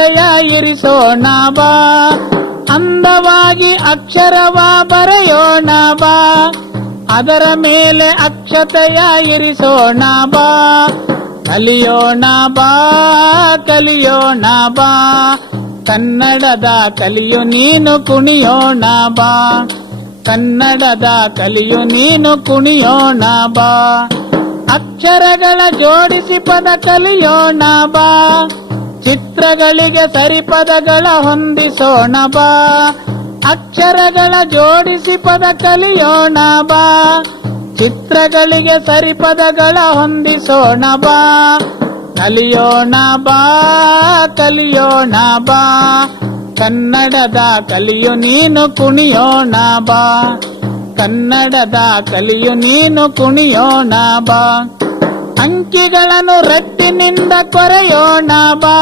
ಅಕ್ಷತೆಯ ಇರಿಸೋಣ ಬಾ. ಅಂದವಾಗಿ ಅಕ್ಷರವ ಬರೆಯೋಣ ಬಾ. ಅದರ ಮೇಲೆ ಅಕ್ಷತೆಯ ಇರಿಸೋಣ ಬಾ. ಕಲಿಯೋಣ ಬಾ ಕಲಿಯೋಣ ಬಾ. ಕನ್ನಡದ ಕಲಿಯು ನೀನು ಕುಣಿಯೋಣ ಬಾ. ಕನ್ನಡದ ಕಲಿಯು ನೀನು ಕುಣಿಯೋಣ ಬಾ. ಅಕ್ಷರಗಳ ಜೋಡಿಸಿ ಪದ ಕಲಿಯೋಣ ಬಾ. ಚಿತ್ರಗಳಿಗೆ ಸರಿಪದಗಳ ಹೊಂದಿಸೋಣ ಬಾ. ಅಕ್ಷರಗಳ ಜೋಡಿಸಿ ಪದ ಕಲಿಯೋಣ ಬಾ. ಚಿತ್ರಗಳಿಗೆ ಸರಿಪದಗಳ ಹೊಂದಿಸೋಣ ಬಾ. ಕಲಿಯೋಣ ಬಾ ಕಲಿಯೋಣ ಬಾ. ಕನ್ನಡದ ಕಲಿಯು ನೀನು ಕುಣಿಯೋಣ ಬಾ. ಕನ್ನಡದ ಕಲಿಯು ನೀನು ಕುಣಿಯೋಣ ಬಾ. ಅಂಕಿಗಳನ್ನು ರಟ್ಟಿನಿಂದ ಕೊರೆಯೋಣ ಬಾ.